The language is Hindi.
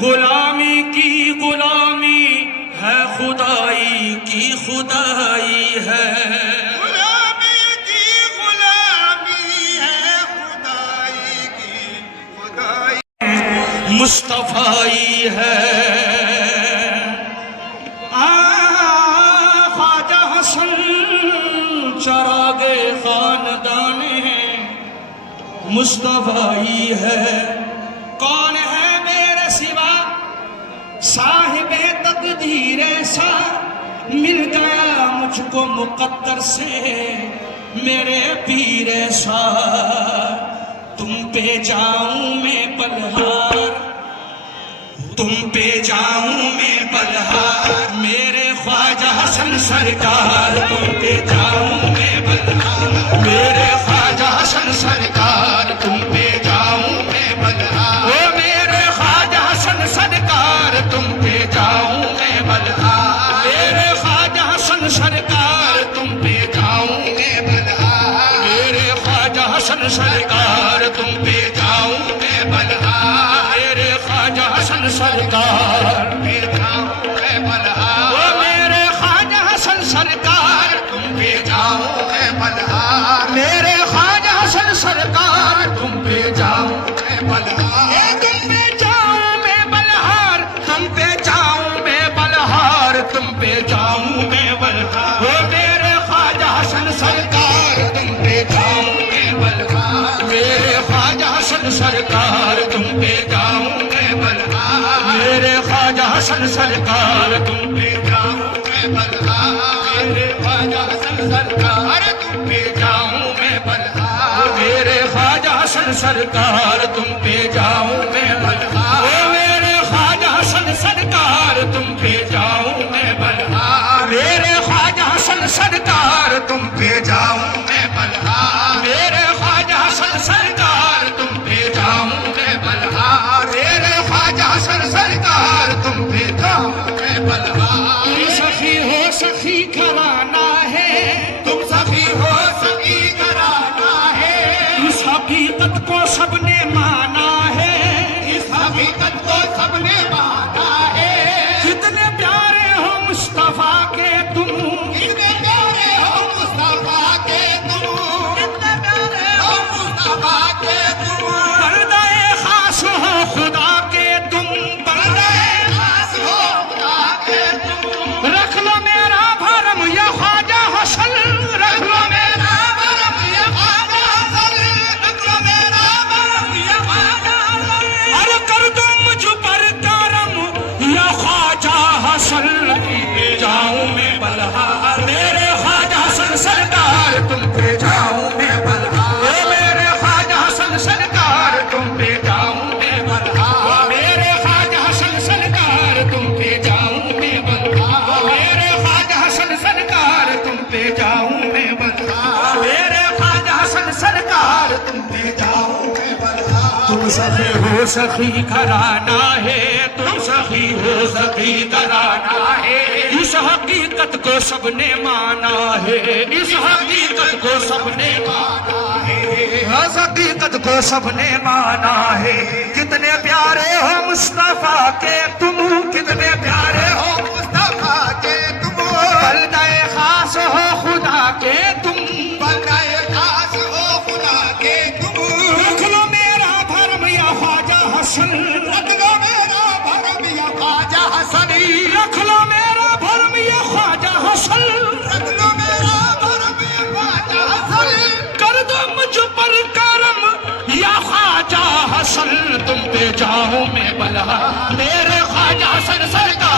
गुलामी की गुलामी है, खुदाई की खुदाई है। गुलामी की गुलामी है, खुदाई की खुदाई मुस्तफाई है। ख्वाजा हसन चरागे खानदान मुस्तफाई है। कौन है मेरे सिवा साहिबे तकदीर ऐसा, मिल गया मुझको मुकद्दर से मेरे पीर ऐसा। तुम पे जाऊं मैं बलहार, तुम पे जाऊं मैं बलहार, मेरे ख्वाजा हसन सरकार। तुम पे जाऊं मैं बलहार, मेरे ख्वाजा हसन सरकार। तुम पे जाऊं मैं बलहार, ओ मेरे ख्वाजा हसन सरकार। तुम पे जाऊं मैं बलहार, मेरे ख्वाजा हसन सरकार। तुम पे जाऊं मैं बलहार, मेरे ख्वाजा हसन सरकार। तुम पे जाऊं मैं बलहार, मेरे ख्वाजा हसन सरकार। पे जाऊं मैं बलहार, ओ मेरे ख्वाजा हसन सरकार। तुम पे जाऊं मैं बलहार, मेरे ख्वाजा हसन सरकार। तुम पे जाऊं मैं बलहार, तुम पे जाऊं मैं बलहार। तुम पे जाऊं मैं बलहार, तुम पे जाऊं मैं बलहार, ओ मेरे ख्वाजा हसन सरकार। तुम पे जाऊं मैं बलहार, मेरे ख्वाजा हसन सरकार। तुम पे जाऊं मैं बलहार, मेरे ख्वाजा हसन सरकार। तुम पे जाऊं मैं बलहार, मेरे ख्वाजा हसन सरकार। तुम पे जाऊं मैं बलहार, मेरे ख्वाजा हसन सरकार। तुम पे जाऊं मैं बलहार, ओ मेरे ख्वाजा हसन सरकार। तुम पे जाऊं मैं बलहार, मेरे ख्वाजा हसन सरकार। तुम पे जाऊं मैं बलहार, मेरे ख्वाजा हसन सरकार। तुम पे जाऊं मैं बलहार, मेरे ख्वाजा हसन सरकार। तुम पे जाऊं मैं बलहार। तुम सखी हो सखी घराना है, तुम सखी हो सखी घराना है। इस हकीकत को सबने माना है, इस हकीकत को सबने माना है। कितने प्यारे हो मुस्तफा के तुम, कितने प्यारे हो मुस्तफा के तुम, कितने प्यारे हो मुस्तफा के तुम। पर्दाए खास हो खुदा के तुम, पर्दाए खास हो खुदा के तुम। रख लो मेरा भरम या ख्वाजा हसन, रख लो मेरा भरम या ख्वाजा हसन, रख लो मेरा भरम या ख्वाजा हसन। अरे कर दो मुझ पर करम या ख्वाजा हसन। पे जाऊं मैं बलहार, मेरे ख्वाजा हसन सरकार। तुम पे जाऊं मैं बलहार, ओ मेरे ख्वाजा हसन सरकार। तुम पे जाऊं मैं बलहार, मेरे ख्वाजा हसन सरकार। तुम पे जाऊं मैं बलहार, मेरे ख्वाजा हसन सरकार। तुम पे जाऊं मैं बलहार, मेरे ख्वाजा हसन सरकार। तुम पे जाऊं मैं बलहार। तुम सखी हो सखी घराना है, तुम सखी हो सखी घराना है। इस हकीकत को सबने माना है, इस हकीकत को सबने माना है, इस हकीकत को सबने माना है। कितने प्यारे हो मुस्तफा के तुम, कितने प्यारे हो मुस्तफा के तुम। पर्दाए खास हो खुदा के तुम, पर्दाए खास हो खुदा के तुम। रख लो मेरा भरम या ख्वाजा हसन, रख लो मेरा भरम या ख्वाजा हसन। रख लो मेरा भरम या ख्वाजा हसन, रख लो मेरा भरम या ख्वाजा हसन। कर दो मुझ पर करम या ख्वाजा हसन। तुम पे जाऊं मैं बलहार, मेरे ख्वाजा हसन सरकार।